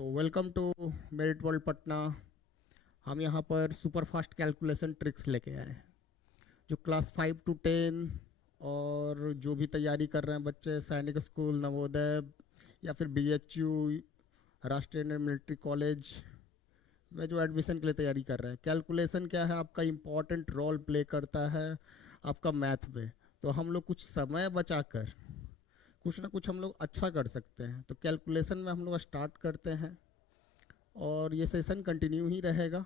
तो welcome to Merit World Patna. हम यहाँ पर सुपर फास्ट कैलकुलेशन ट्रिक्स लेके आए हैं। जो क्लास 5 to 10 और जो भी तैयारी कर रहे हैं बच्चे, सैनिक स्कूल, नवोदय या फिर BHU, राष्ट्रीय मिलिट्री कॉलेज में जो एडमिशन के लिए तैयारी कर रहे हैं, कैलकुलेशन क्या है आपका इम्पॉर्टेंट रोल प्ले करता है आपका मैथ में। तो हम लोग कुछ समय बचाकर कुछ ना कुछ हम लोग अच्छा कर सकते हैं। तो कैलकुलेशन में हम लोग स्टार्ट करते हैं और ये सेशन कंटिन्यू ही रहेगा।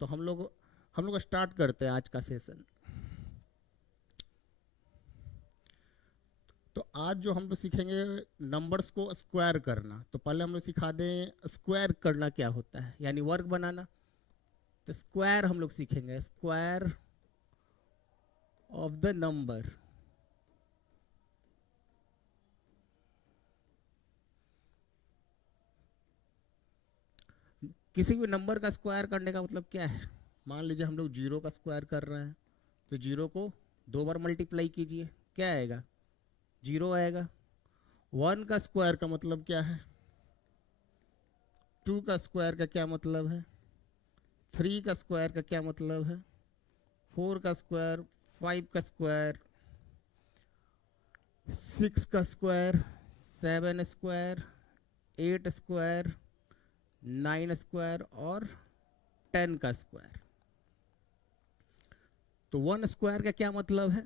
तो हम लोग स्टार्ट करते हैं आज का सेशन। तो आज जो हम लोग सीखेंगे नंबर्स को स्क्वायर करना। तो पहले हम लोग सिखा दें स्क्वायर करना क्या होता है, यानी वर्ग बनाना। तो स्क्वायर हम लोग सीखेंगे, स्क्वायर ऑफ द नंबर। किसी भी नंबर का स्क्वायर करने का मतलब क्या है। मान लीजिए हम लोग जीरो का स्क्वायर कर रहे हैं, तो जीरो को 2 बार मल्टीप्लाई कीजिए, क्या आएगा, जीरो आएगा। 1 का स्क्वायर का मतलब क्या है, 2 का स्क्वायर का क्या मतलब है, 3 का स्क्वायर का क्या मतलब है, 4 का स्क्वायर, 5 का स्क्वायर, 6 का स्क्वायर, 7 स्क्वायर, 8 स्क्वायर, 9 स्क्वायर और 10 का स्क्वायर। तो 1 स्क्वायर का क्या मतलब है,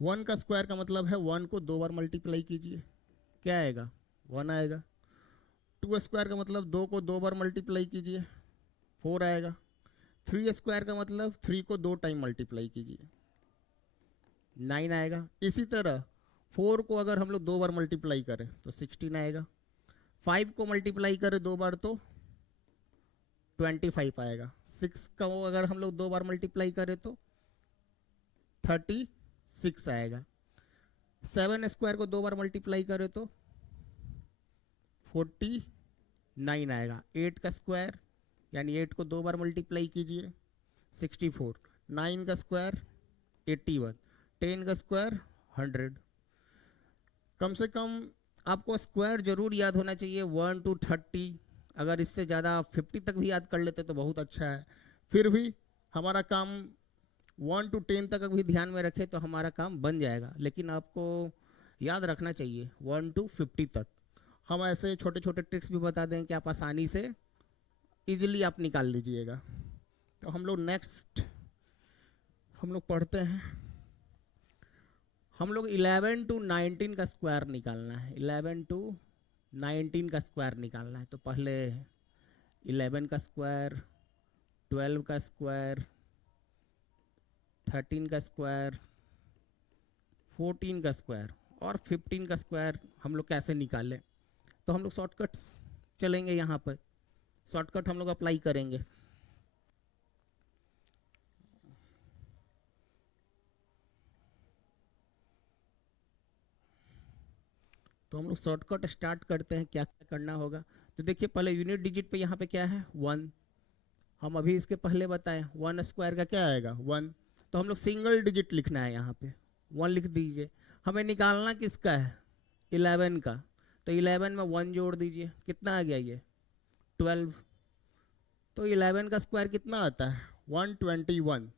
1 का स्क्वायर का मतलब है 1 को 2 बार मल्टीप्लाई कीजिए, क्या आएगा, 1 आएगा। 2 स्क्वायर का मतलब 2 को 2 बार मल्टीप्लाई कीजिए, 4 आएगा। 3 स्क्वायर का मतलब 3 को 2 टाइम मल्टीप्लाई कीजिए, 9 आएगा। इसी तरह 4 को अगर हम लोग 2 बार मल्टीप्लाई करें तो 16 आएगा। 5 को मल्टीप्लाई करें 2 बार तो 25 आएगा। 6 को अगर हम लोग 2 बार मल्टीप्लाई करें तो 36 आएगा। 7 स्क्वायर को 2 बार मल्टीप्लाई करें तो 49 आएगा। 8 का स्क्वायर यानी 8 को 2 बार मल्टीप्लाई कीजिए, 64। 9 का स्क्वायर 81। 10 का स्क्वायर 100। कम से कम आपको स्क्वायर जरूर याद होना चाहिए 1 to 30। अगर इससे ज़्यादा 50 तक भी याद कर लेते तो बहुत अच्छा है। फिर भी हमारा काम 1 to 10 तक भी ध्यान में रखें तो हमारा काम बन जाएगा, लेकिन आपको याद रखना चाहिए 1 to 50 तक। हम ऐसे छोटे छोटे ट्रिक्स भी बता दें कि आप आसानी से इजीली आप निकाल लीजिएगा। तो हम लोग नेक्स्ट हम लोग पढ़ते हैं। हम लोग 11 to 19 का स्क्वायर निकालना है। 11 to 19 का स्क्वायर निकालना है। तो पहले 11 का स्क्वायर, 12 का स्क्वायर, 13 का स्क्वायर, 14 का स्क्वायर और 15 का स्क्वायर हम लोग कैसे निकालें। तो हम लोग शॉर्टकट्स चलेंगे, यहाँ पर शॉर्टकट हम लोग अप्लाई करेंगे। तो हम लोग शॉर्टकट स्टार्ट करते हैं, क्या क्या करना होगा। तो देखिए पहले यूनिट डिजिट पे यहाँ पे क्या है 1। हम अभी इसके पहले बताएं 1 स्क्वायर का क्या आएगा 1। तो हम लोग सिंगल डिजिट लिखना है, यहाँ पे 1 लिख दीजिए। हमें निकालना किसका है 11 का। तो 11 में 1 जोड़ दीजिए, कितना आ गया ये 12। तो 11 का स्क्वायर कितना आता है 121।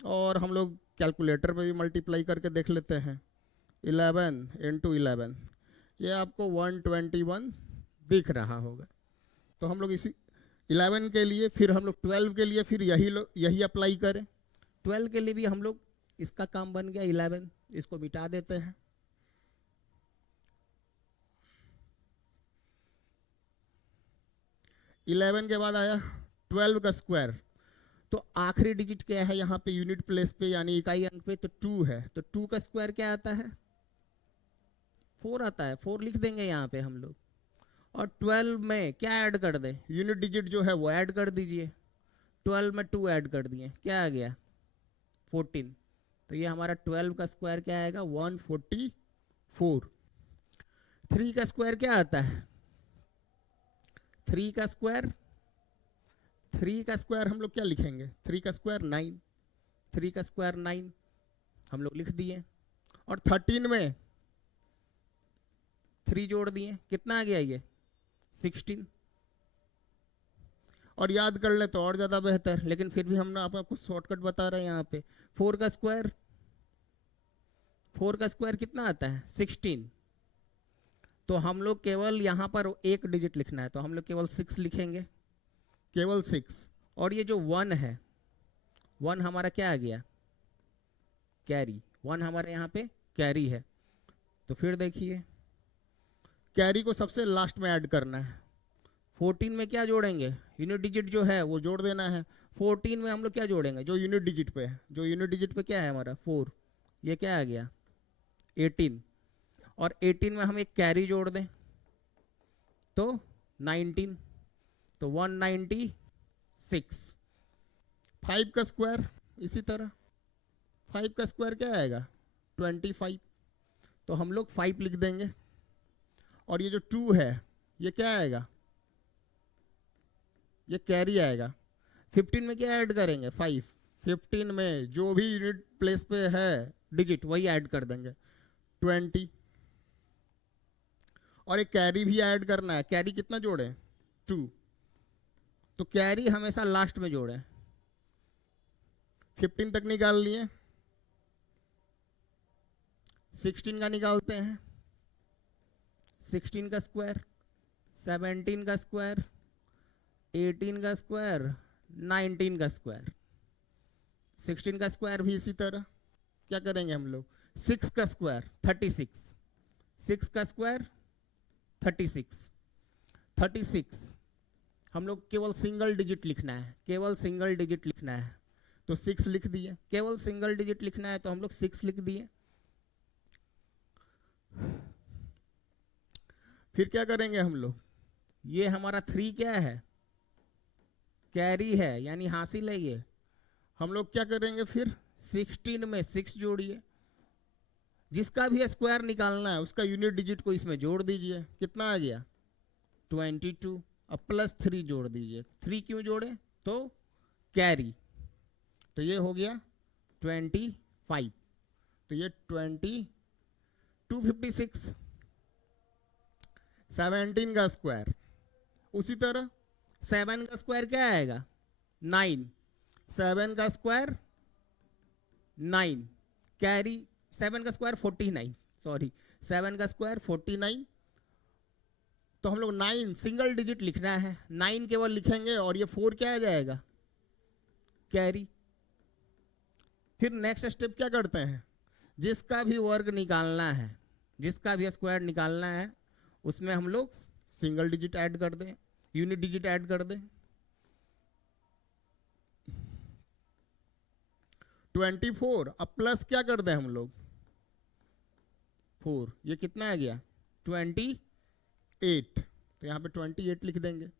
और हम लोग कैलकुलेटर में भी मल्टीप्लाई करके देख लेते हैं। 11 × 11 ये आपको 121 दिख रहा होगा। तो हम लोग इसी 11 के लिए, फिर हम लोग 12 के लिए फिर यही अप्लाई करें। 12 के लिए भी हम लोग, इसका काम बन गया 11, इसको मिटा देते हैं। इलेवन के बाद आया 12 का स्क्वायर। तो आखिरी डिजिट क्या है यहाँ पे यूनिट प्लेस पे यानी इकाई अंक पे, तो 2 है। तो 2 का स्क्वायर क्या आता है 4 आता है। 4 लिख देंगे यहाँ पे हम लोग। और 12 में क्या ऐड कर दें, यूनिट डिजिट जो है वो ऐड कर दीजिए। 12 में 2 ऐड कर दिए, क्या आ गया 14। तो ये हमारा 12 का स्क्वायर क्या आएगा 144। 3 का स्क्वायर क्या आता है 3 का स्क्वायर, 3 का स्क्वायर हम लोग क्या लिखेंगे 3 का स्क्वायर 9। 3 का स्क्वायर 9 हम लोग लिख दिए। और 13 में 3 जोड़ दिए, कितना आ गया ये 16। और याद कर ले तो और ज़्यादा बेहतर, लेकिन फिर भी हम आपको शॉर्टकट बता रहे हैं यहाँ पे। 4 का स्क्वायर, 4 का स्क्वायर कितना आता है 16। तो हम लोग केवल यहाँ पर एक डिजिट लिखना है, तो हम लोग केवल 6 लिखेंगे, केवल 6। और ये जो 1 है, 1 हमारा क्या आ गया कैरी, 1 हमारे यहाँ पे कैरी है। तो फिर देखिए कैरी को सबसे लास्ट में ऐड करना है। 14 में क्या जोड़ेंगे, यूनिट डिजिट जो है वो जोड़ देना है। 14 में हम लोग क्या जोड़ेंगे, जो यूनिट डिजिट पे है, जो यूनिट डिजिट पे क्या है हमारा 4, ये क्या आ गया 18। और 18 में हम एक कैरी जोड़ दें तो 19, तो 196। 5 का स्क्वायर इसी तरह, 5 का स्क्वायर क्या आएगा 25, तो हम लोग 5 लिख देंगे। और ये जो 2 है ये क्या आएगा, ये कैरी आएगा। 15 में क्या ऐड करेंगे 5, 15 में जो भी यूनिट प्लेस पे है डिजिट वही ऐड कर देंगे 20। और एक कैरी भी ऐड करना है, कैरी कितना जोड़े 2, तो कैरी हमेशा लास्ट में जोड़े। 15 तक निकाल लिए, 16 का निकालते हैं, 16 का स्क्वायर, 17 का स्क्वायर, 18 का स्क्वायर, 19 का स्क्वायर। 16 का स्क्वायर भी इसी तरह क्या करेंगे हम लोग, 6 का स्क्वायर 36, 6 का स्क्वायर 36, 36 हम लोग केवल सिंगल डिजिट लिखना है, केवल सिंगल डिजिट लिखना है, तो 6 लिख दिए। केवल सिंगल डिजिट लिखना है तो हम लोग 6 लिख दिए। फिर क्या करेंगे हम लोग, ये हमारा 3 क्या है कैरी है, यानी हासिल है ये। हम लोग क्या करेंगे फिर 16 में 6 जोड़िए, जिसका भी स्क्वायर निकालना है उसका यूनिट डिजिट को इसमें जोड़ दीजिए, कितना आ गया 22। अब प्लस 3 जोड़ दीजिए, 3 क्यों जोड़े, तो कैरी, तो ये हो गया 25, तो ये 256। 17 का स्क्वायर उसी तरह, 7 का स्क्वायर क्या आएगा 9, 7 का स्क्वायर 9, कैरी 7 का स्क्वायर 49, सॉरी 7 का स्क्वायर 49। तो हम लोग 9 सिंगल डिजिट लिखना है, 9 केवल लिखेंगे और ये 4 क्या आ जाएगा कैरी। फिर नेक्स्ट स्टेप क्या करते हैं, जिसका भी वर्ग निकालना है, जिसका भी स्क्वायर निकालना है उसमें हम लोग सिंगल डिजिट ऐड कर दें, यूनिट डिजिट ऐड कर दें। 24 अब प्लस क्या कर दें हम लोग 4, ये कितना आ गया 28, तो यहाँ पे 28 लिख देंगे।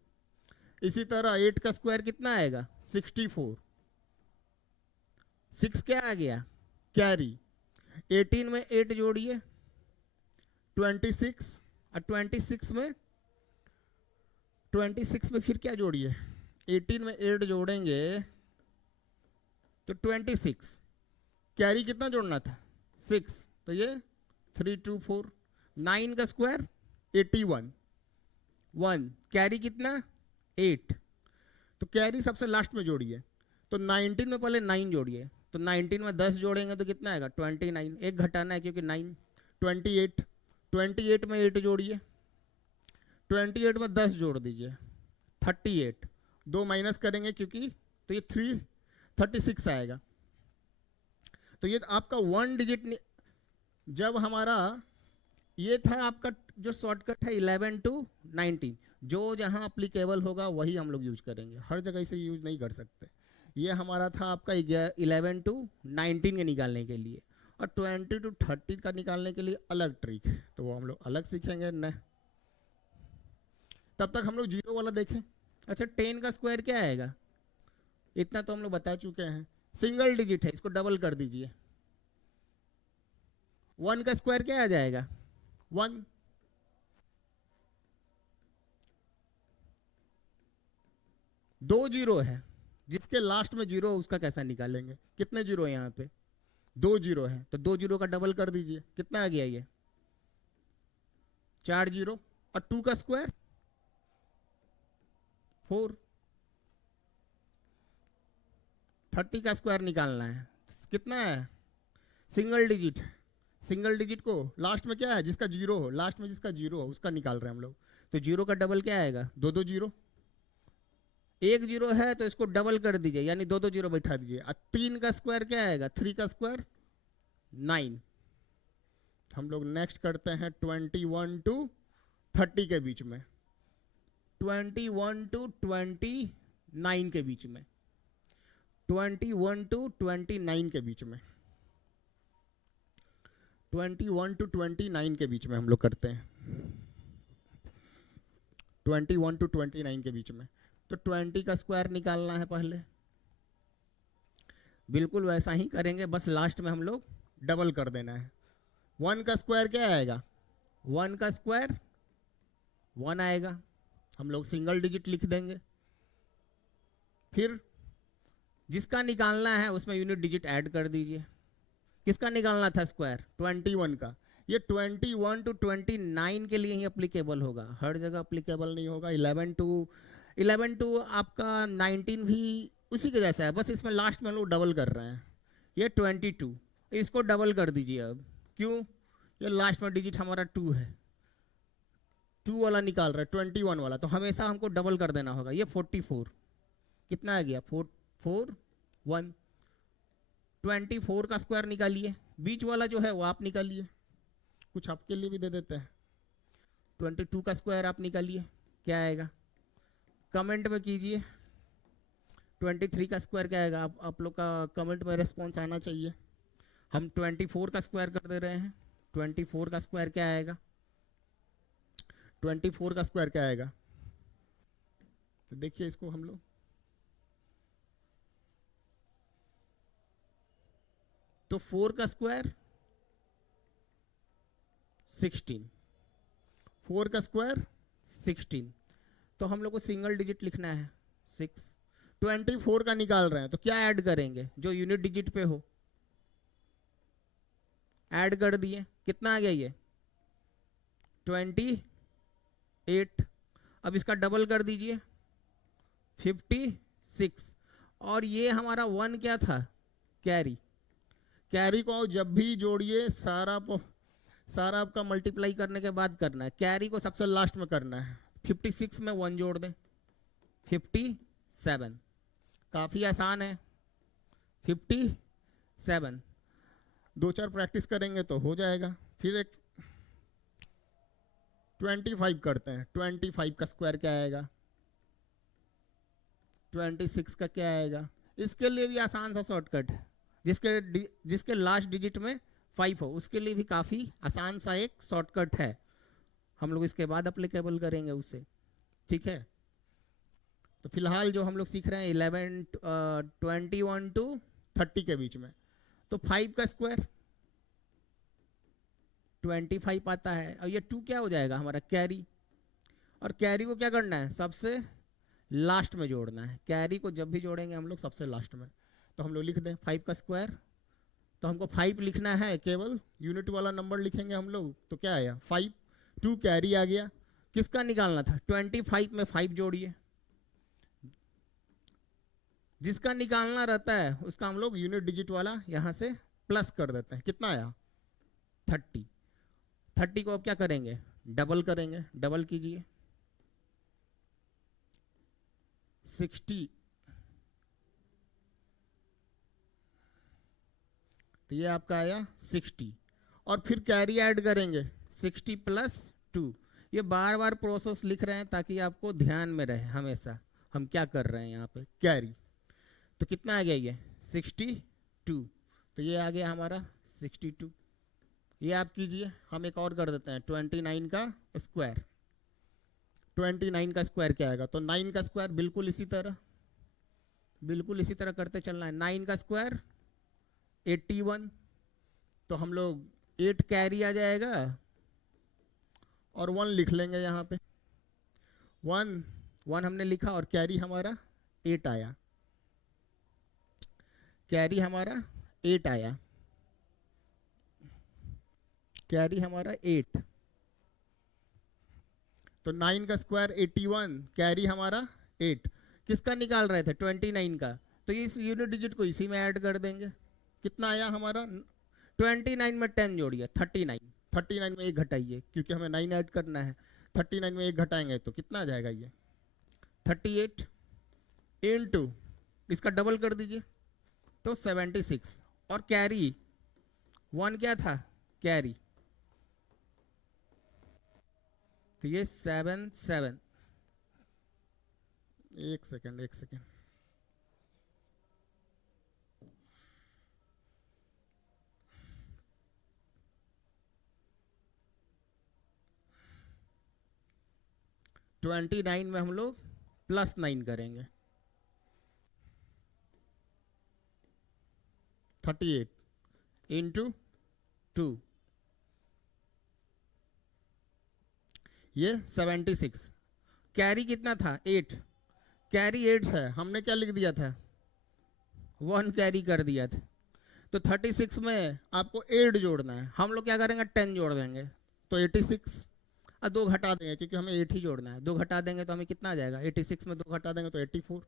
इसी तरह 8 का स्क्वायर कितना आएगा 64, 6 क्या आ गया कैरी। 18 में 8 जोड़िए 26, और 26 में फिर क्या जोड़िए, 18 में 8 जोड़ेंगे तो 26, कैरी कितना जोड़ना था 6, तो ये 3 2 4। 9 का स्क्वायर 81, 1 कैरी कितना 8, तो कैरी सबसे लास्ट में जोड़िए, तो 19 में पहले 9 जोड़िए, तो 19 में 10 जोड़ेंगे तो कितना आएगा 29, एक घटाना है क्योंकि 9, 28, 28 में 8 जोड़िए, 28 में 10 जोड़ दीजिए 38, 2 माइनस करेंगे क्योंकि, तो ये 36 आएगा। तो ये आपका 1 डिजिट, जब हमारा ये था आपका जो शॉर्टकट है 11 to 19, जो जहां अप्लीकेबल होगा वही हम लोग यूज करेंगे, हर जगह इसे यूज नहीं कर सकते। ये हमारा था आपका 11 to 19 के निकालने के लिए, और 20 to 30 का निकालने के लिए अलग ट्रिक है, तो वो हम लोग अलग सीखेंगे न। तब तक हम लोग जीरो वाला देखें। अच्छा 10 का स्क्वायर क्या आएगा, इतना तो हम लोग बता चुके हैं, सिंगल डिजिट है, इसको डबल कर दीजिए। 1 का स्क्वायर क्या आ जाएगा 1, 2 जीरो है, जिसके लास्ट में जीरो उसका कैसा निकालेंगे, कितने जीरो है यहाँ पे 2 जीरो है, तो 2 जीरो का डबल कर दीजिए, कितना आ गया ये 4 जीरो, और 2 का स्क्वायर 4, 30 का स्क्वायर निकालना है, कितना है, सिंगल डिजिट, सिंगल डिजिट को लास्ट में क्या है, जिसका जीरो हो, लास्ट में जिसका जीरो हो उसका निकाल रहे हैं हम लोग। तो जीरो का डबल क्या आएगा, दो दो जीरो, एक जीरो है तो इसको डबल कर दीजिए, यानी दो दो जीरो बैठा दीजिए। और 3 का स्क्वायर क्या आएगा, 3 का स्क्वायर 9। हम लोग नेक्स्ट करते हैं 21 टू 30 के बीच में, 21 टू 29 के बीच में, 21 टू 29 के बीच में, 21 टू 29 के बीच में हम लोग करते हैं, 21 टू 29 के बीच में। तो 20 का स्क्वायर निकालना है पहले, बिल्कुल वैसा ही करेंगे, बस लास्ट में हम लोग डबल कर देना है। 1 का स्क्वायर क्या आएगा, 1 का स्क्वायर 1 आएगा, हम लोग सिंगल डिजिट लिख देंगे। फिर जिसका निकालना है उसमें यूनिट डिजिट ऐड कर दीजिए। किसका निकालना था स्क्वायर, 21 का। ये 21 टू 29 के लिए ही अप्लीकेबल होगा, हर जगह अप्लीकेबल नहीं होगा। 11 टू आपका 19 भी उसी के जैसा है, बस इसमें लास्ट में हम लोग डबल कर रहे हैं। ये 22, इसको डबल कर दीजिए अब, क्यों, ये लास्ट में डिजिट हमारा 2 है, 2 वाला निकाल रहा है, 21 वाला, तो हमेशा हमको डबल कर देना होगा। ये 44, कितना आ गया, 4 1, 24 का स्क्वायर निकालिए, बीच वाला जो है वो आप निकालिए, कुछ आपके लिए भी दे देते हैं। 22 का स्क्वायर आप निकालिए, क्या आएगा, कमेंट में कीजिए। 23 का स्क्वायर क्या आएगा, आप लोग का कमेंट में रिस्पॉन्स आना चाहिए। हम 24 का स्क्वायर कर दे रहे हैं, 24 का स्क्वायर क्या आएगा, 24 का स्क्वायर क्या आएगा, तो देखिए इसको हम लोग, तो 4 का स्क्वायर 16, 4 का स्क्वायर 16, तो हम लोग को सिंगल डिजिट लिखना है 6। 24 का निकाल रहे हैं तो क्या ऐड करेंगे, जो यूनिट डिजिट पे हो, ऐड कर दिए, कितना आ गया ये 28। अब इसका डबल कर दीजिए 56, और ये हमारा 1 क्या था, कैरी, कैरी को जब भी जोड़िए सारा आपका मल्टीप्लाई करने के बाद करना है, कैरी को सबसे लास्ट में करना है। 56 में 1 जोड़ दें, 57, काफ़ी आसान है, 57, 2-4 प्रैक्टिस करेंगे तो हो जाएगा। फिर एक 25 करते हैं, 25 का स्क्वायर क्या आएगा, 26 का क्या आएगा। इसके लिए भी आसान सा शॉर्टकट है, जिसके लास्ट डिजिट में 5 हो उसके लिए भी काफ़ी आसान सा एक शॉर्टकट है, हम लोग इसके बाद अप्लीकेबल करेंगे उसे, ठीक है। तो फिलहाल जो हम लोग सीख रहे हैं 21 टू 30 के बीच में, तो 5 का स्क्वायर 25 आता है, और ये 2 क्या हो जाएगा हमारा, कैरी, और कैरी को क्या करना है, सबसे लास्ट में जोड़ना है। कैरी को जब भी जोड़ेंगे हम लोग सबसे लास्ट में, तो हम लोग लिख दें 5 का स्क्वायर, तो हमको 5 लिखना है, केवल यूनिट वाला नंबर लिखेंगे हम लोग, तो क्या आया 5, 2 कैरी आ गया। किसका निकालना था, 25 में 5 जोड़िए, जिसका निकालना रहता है उसका हम लोग यूनिट डिजिट वाला यहाँ से प्लस कर देते हैं, कितना आया 30। 30 को अब क्या करेंगे, डबल करेंगे, डबल कीजिए 60, तो ये आपका आया 60, और फिर कैरी ऐड करेंगे 60 प्लस 2। ये बार बार प्रोसेस लिख रहे हैं ताकि आपको ध्यान में रहे हमेशा हम क्या कर रहे हैं यहाँ पे, कैरी। तो कितना आ गया ये 62, तो ये आ गया हमारा 62। ये आप कीजिए, हम एक और कर देते हैं 29 का स्क्वायर। 29 का स्क्वायर क्या आएगा, तो 9 का स्क्वायर बिल्कुल इसी तरह करते चलना है। 9 का स्क्वायर 81, तो हम लोग 8 कैरी आ जाएगा और 1 लिख लेंगे यहाँ पे, 1 हमने लिखा और कैरी हमारा 8 आया, कैरी हमारा 8 आया, कैरी हमारा 8। तो 9 का स्क्वायर 81, कैरी हमारा 8। किसका निकाल रहे थे? 29 का। तो इस यूनिट डिजिट को इसी में ऐड कर देंगे। कितना आया हमारा? 29 में 10 जोड़िए 39। 39 में 1 घटाइए क्योंकि हमें 9 ऐड करना है। 39 में 1 घटाएंगे तो कितना आ जाएगा? ये 38 इंटू इसका डबल कर दीजिए तो 76। और कैरी 1 क्या था? कैरी। तो ये 77। एक सेकेंड। 29 में हम लोग +9 करेंगे। 38 इंटू 2, ये 76। कैरी कितना था? 8। कैरी 8 है, हमने क्या लिख दिया था? 1 कैरी कर दिया था। तो 36 में आपको 8 जोड़ना है। हम लोग क्या करेंगे? 10 जोड़ देंगे तो 86। और 2 घटा देंगे क्योंकि हमें 8 ही जोड़ना है। 2 घटा देंगे तो हमें कितना आ जाएगा? 86 में 2 घटा देंगे तो 84।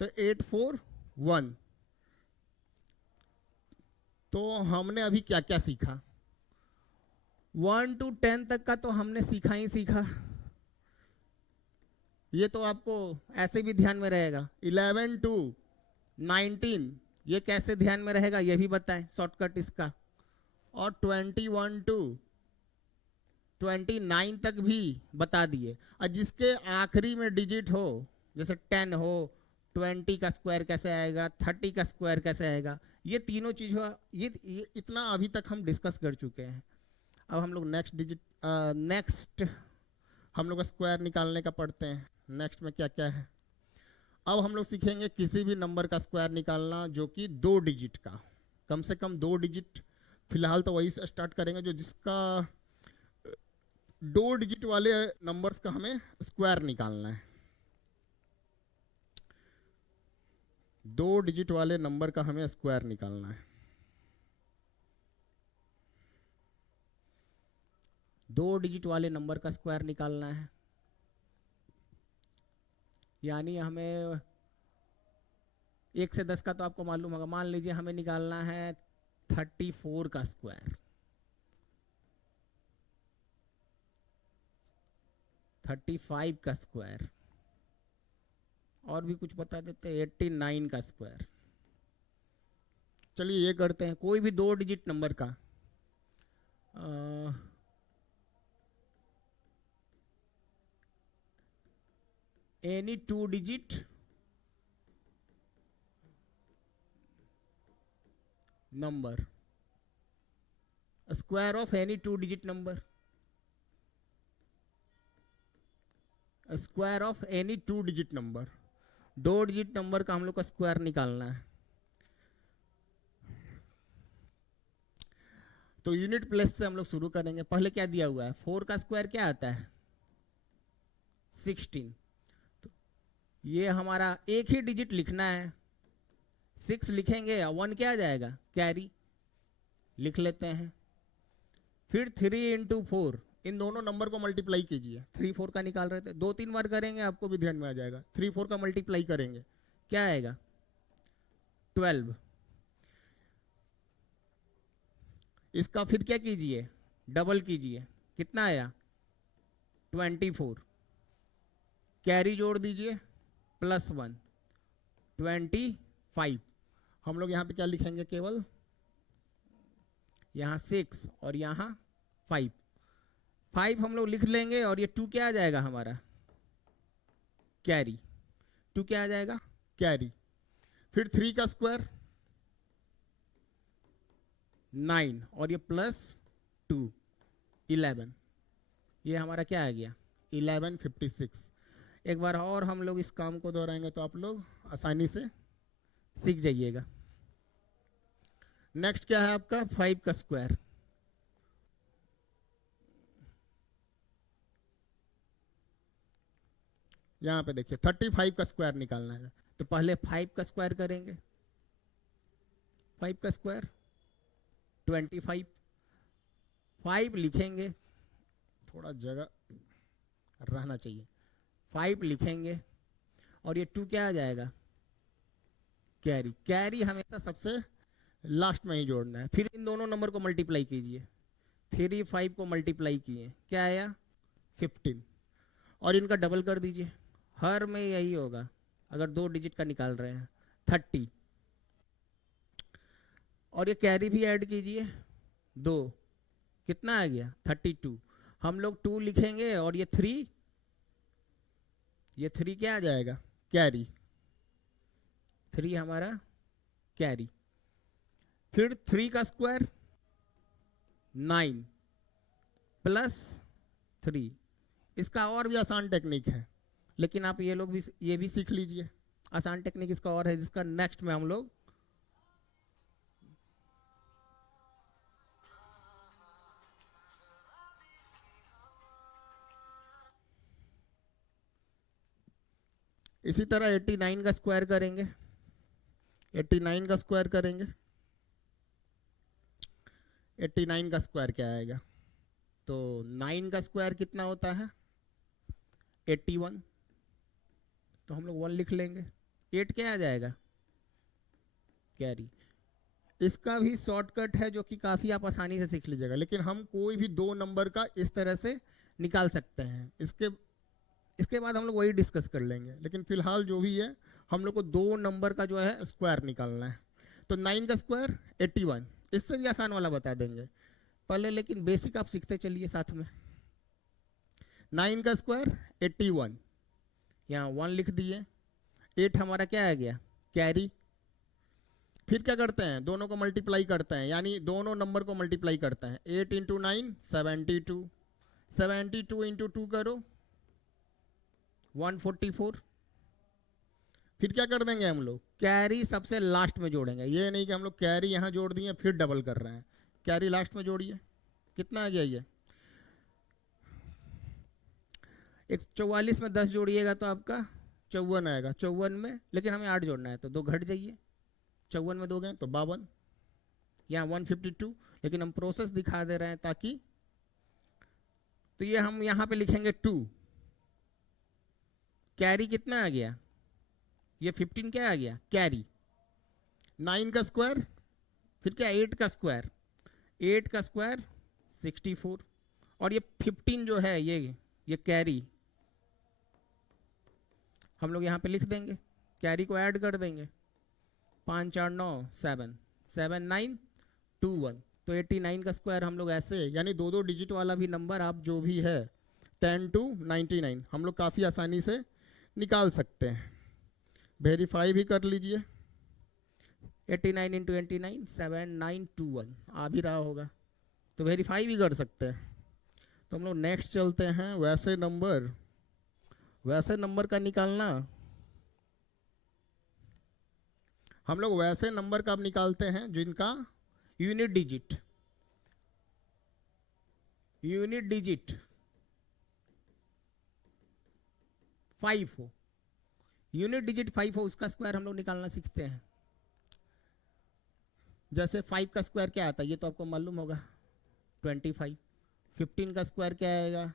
तो 841। तो हमने अभी क्या क्या सीखा? 1 to 10 तक का तो हमने सीखा ही सीखा। ये तो आपको ऐसे भी ध्यान में रहेगा। 11 to 19 ये कैसे ध्यान में रहेगा ये भी बताएं, शॉर्टकट इसका। और 21 to 29 तक भी बता दिए। और जिसके आखिरी में डिजिट हो, जैसे 10 हो, 20 का स्क्वायर कैसे आएगा, 30 का स्क्वायर कैसे आएगा, ये तीनों चीज हुआ। ये इतना अभी तक हम डिस्कस कर चुके हैं। अब हम लोग नेक्स्ट हम लोग स्क्वायर निकालने का पढ़ते हैं। नेक्स्ट में क्या क्या है? अब हम लोग सीखेंगे किसी भी नंबर का स्क्वायर निकालना जो कि 2 डिजिट का, कम से कम 2 डिजिट। फिलहाल तो वही से स्टार्ट करेंगे जो जिसका 2 डिजिट वाले नंबर्स का हमें स्क्वायर निकालना है। 2 डिजिट वाले नंबर का हमें स्क्वायर निकालना है। 2 डिजिट वाले नंबर का स्क्वायर निकालना है, यानी हमें 1 से 10 का तो आपको मालूम होगा। मान लीजिए हमें निकालना है 34 का स्क्वायर। 35 का स्क्वायर, और भी कुछ बता देते हैं, 89 का स्क्वायर। चलिए ये करते हैं, कोई भी 2 डिजिट नंबर का any 2 digit number, square of any 2 digit number, square of any 2 digit number. 2 digit number का हम लोग का स्क्वायर निकालना है। तो यूनिट प्लेस से हम लोग शुरू करेंगे। पहले क्या दिया हुआ है? 4 का स्क्वायर क्या आता है? 16। तो ये हमारा एक ही डिजिट लिखना है। 6 लिखेंगे, 1 क्या आ जाएगा? कैरी। लिख लेते हैं। फिर 3 इंटू 4, इन दोनों नंबर को मल्टीप्लाई कीजिए। 3 4 का निकाल रहे थे, 2-3 बार करेंगे आपको भी ध्यान में आ जाएगा। 3 4 का मल्टीप्लाई करेंगे, क्या आएगा? 12। इसका फिर क्या कीजिए? डबल कीजिए। कितना आया? 24। कैरी जोड़ दीजिए, +1, 25। हम लोग यहाँ पे क्या लिखेंगे? केवल यहाँ 6 और यहाँ 5। 5 हम लोग लिख लेंगे और ये 2 क्या आ जाएगा हमारा? कैरी। 2 क्या आ जाएगा? कैरी। फिर 3 का स्क्वायर 9 और ये +2 11। ये हमारा क्या आ गया? 1156। एक बार और हम लोग इस काम को दोहराएंगे तो आप लोग आसानी से सीख जाइएगा। नेक्स्ट क्या है आपका? 5 का स्क्वायर। यहाँ पे देखिए 35 का स्क्वायर निकालना है। तो पहले 5 का स्क्वायर करेंगे। 5 का स्क्वायर 25। 5 लिखेंगे, थोड़ा जगह रहना चाहिए। 5 लिखेंगे और ये 2 क्या आ जाएगा, कैरी। कैरी हमेशा सबसे लास्ट में ही जोड़ना है। फिर इन दोनों नंबर को मल्टीप्लाई कीजिए, 3 5 को मल्टीप्लाई किए, क्या आया 15, और इनका डबल कर दीजिए। हर में यही होगा अगर 2 डिजिट का निकाल रहे हैं, 30, और ये कैरी भी ऐड कीजिए 2, कितना आ गया 32। हम लोग 2 लिखेंगे और ये 3 क्या आ जाएगा, कैरी, 3 हमारा कैरी। फिर 3 का स्क्वायर 9 प्लस 3। इसका और भी आसान टेक्निक है, लेकिन आप ये लोग भी ये भी सीख लीजिए। आसान टेक्निक इसका और है, जिसका नेक्स्ट में हम लोग इसी तरह 89 का स्क्वायर करेंगे। 89 का स्क्वायर करेंगे, 89 का स्क्वायर क्या आएगा, तो 9 का स्क्वायर कितना होता है 81, तो हम लोग 1 लिख लेंगे। 8 क्या आ जाएगा, कैरी। इसका भी शॉर्टकट है जो कि काफ़ी आप आसानी से सीख लीजिएगा, लेकिन हम कोई भी 2 नंबर का इस तरह से निकाल सकते हैं। इसके बाद हम लोग वही डिस्कस कर लेंगे, लेकिन फिलहाल जो भी है हम लोग को 2 नंबर का जो है स्क्वायर निकालना है। तो 9 का स्क्वायर 81, इससे भी आसान वाला बता देंगे पहले, लेकिन बेसिक आप सीखते चलिए साथ में। 9 का स्क्वायर 81, यहाँ 1 लिख दिए। 8 हमारा क्या आ गया, कैरी। फिर क्या करते हैं, दोनों को मल्टीप्लाई करते हैं, यानी दोनों नंबर को मल्टीप्लाई करते हैं। 8 इंटू 9 72, 72 इंटू 2 करो 144। फिर क्या कर देंगे हम लोग, कैरी सबसे लास्ट में जोड़ेंगे। ये नहीं कि हम लोग कैरी यहाँ जोड़ दिए फिर डबल कर रहे हैं, कैरी लास्ट में जोड़िए। कितना आ गया ये 144 में 10 जोड़िएगा तो आपका 54 आएगा। 54 में लेकिन हमें 8 जोड़ना है तो 2 घट जाइए, 54 में 2 गए तो 52, यहाँ 152। लेकिन हम प्रोसेस दिखा दे रहे हैं ताकि, तो ये हम यहाँ पे लिखेंगे 2। कैरी कितना आ गया, ये 15 क्या आ गया, कैरी। 9 का स्क्वायर, फिर क्या 8 का स्क्वायर, 8 का स्क्वायर 64, और ये 15 जो है ये कैरी हम लोग यहाँ पे लिख देंगे, कैरी को ऐड कर देंगे। 5 4 9 7 7 9 2 1, तो 89 का स्क्वायर हम लोग ऐसे, यानी 2 डिजिट वाला भी नंबर आप जो भी है 10 to 99 हम लोग काफ़ी आसानी से निकाल सकते हैं। वेरीफाई भी कर लीजिए। 89 इंटू 89 7921 आ भी रहा होगा, तो वेरीफाई भी कर सकते हैं। तो हम लोग नेक्स्ट चलते हैं। वैसे नंबर का निकालना, हम लोग वैसे नंबर कब निकालते हैं जिनका यूनिट डिजिट 5 हो। यूनिट डिजिट 5 हो उसका स्क्वायर हम लोग निकालना सीखते हैं। जैसे 5 का स्क्वायर क्या आता है ये तो आपको मालूम होगा 25। 15 का स्क्वायर क्या आएगा,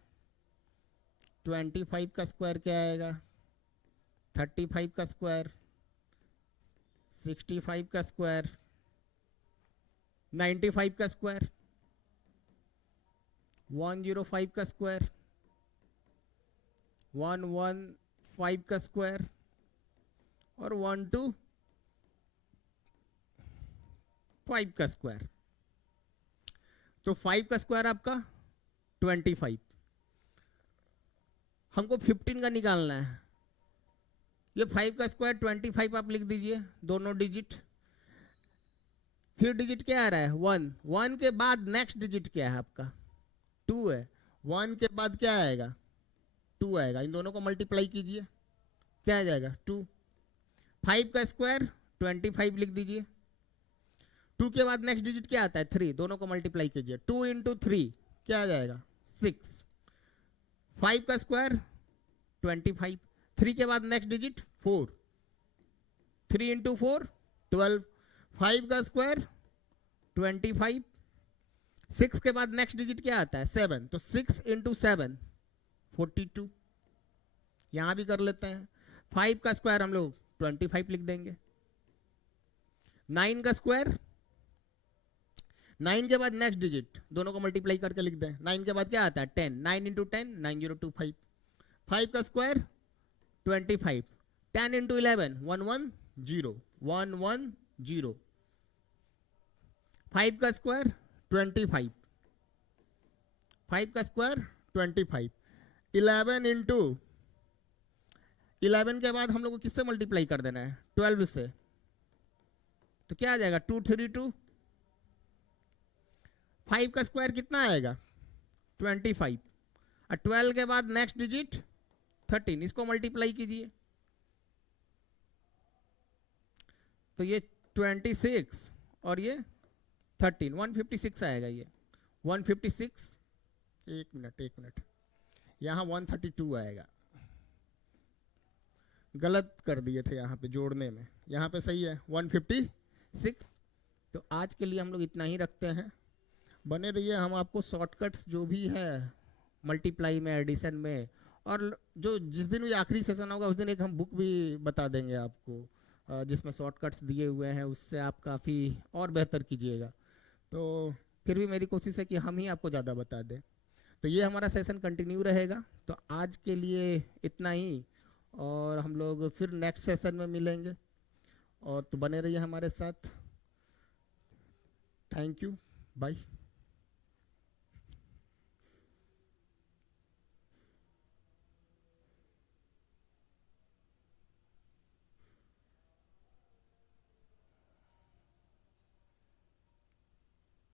25 का स्क्वायर क्या आएगा, 35 का स्क्वायर, 65 का स्क्वायर, 95 का स्क्वायर, 105 का स्क्वायर, 115 का स्क्वायर, और 125 का स्क्वायर। तो 5 का स्क्वायर आपका 25, हमको 15 का निकालना है। ये 5 का स्क्वायर 25 आप लिख दीजिए दोनों डिजिट। फिर डिजिट क्या आ रहा है 1, 1 के बाद नेक्स्ट डिजिट क्या है आपका 2 है। 1 के बाद क्या आएगा 2 आएगा, इन दोनों को मल्टीप्लाई कीजिए, क्या आ जाएगा 2। 5 का स्क्वायर 25 लिख दीजिए। 2 के बाद नेक्स्ट डिजिट क्या आता है 3, दोनों को मल्टीप्लाई कीजिए। 2 इंटू 3 क्या आ जाएगा 6। 5 का स्क्वायर 25, 3 के बाद नेक्स्ट डिजिट 4, 3 इंटू 4 12। 5 का स्क्वायर 25, 6 के बाद नेक्स्ट डिजिट क्या आता है 7, तो 6 इंटू 7 42, यहां भी कर लेते हैं। 5 का स्क्वायर हम लोग 25 लिख देंगे। 9 का स्क्वायर, 9 के बाद नेक्स्ट डिजिट दोनों को मल्टीप्लाई करके लिख दें। 9 के बाद क्या आता है 10, 9 इंटू 10 9025। 5 का स्क्वायर 25, 10 इंटू 11 110 110। 5 का स्क्वायर 25, 5 का स्क्वायर 25। 11 इंटू 11 के बाद हम लोग को किससे मल्टीप्लाई कर देना है 12 से, तो क्या आ जाएगा 232। 5 का स्क्वायर कितना आएगा 25, और 12 के बाद नेक्स्ट डिजिट 13, इसको मल्टीप्लाई कीजिए तो ये 26 और ये 13, 156 आएगा। ये 156, एक मिनट, यहाँ 132 आएगा, गलत कर दिए थे यहाँ पे जोड़ने में, यहाँ पे सही है 156। तो आज के लिए हम लोग इतना ही रखते हैं, बने रहिए। हम आपको शॉर्टकट्स जो भी है मल्टीप्लाई में, एडिशन में, और जो जिस दिन भी आखिरी सेशन होगा उस दिन एक हम बुक भी बता देंगे आपको जिसमें शॉर्टकट्स दिए हुए हैं, उससे आप काफ़ी और बेहतर कीजिएगा। तो फिर भी मेरी कोशिश है कि हम ही आपको ज़्यादा बता दें। तो ये हमारा सेशन कंटिन्यू रहेगा। तो आज के लिए इतना ही, और हम लोग फिर नेक्स्ट सेशन में मिलेंगे, और तो बने रहिए हमारे साथ। Thank you, bye.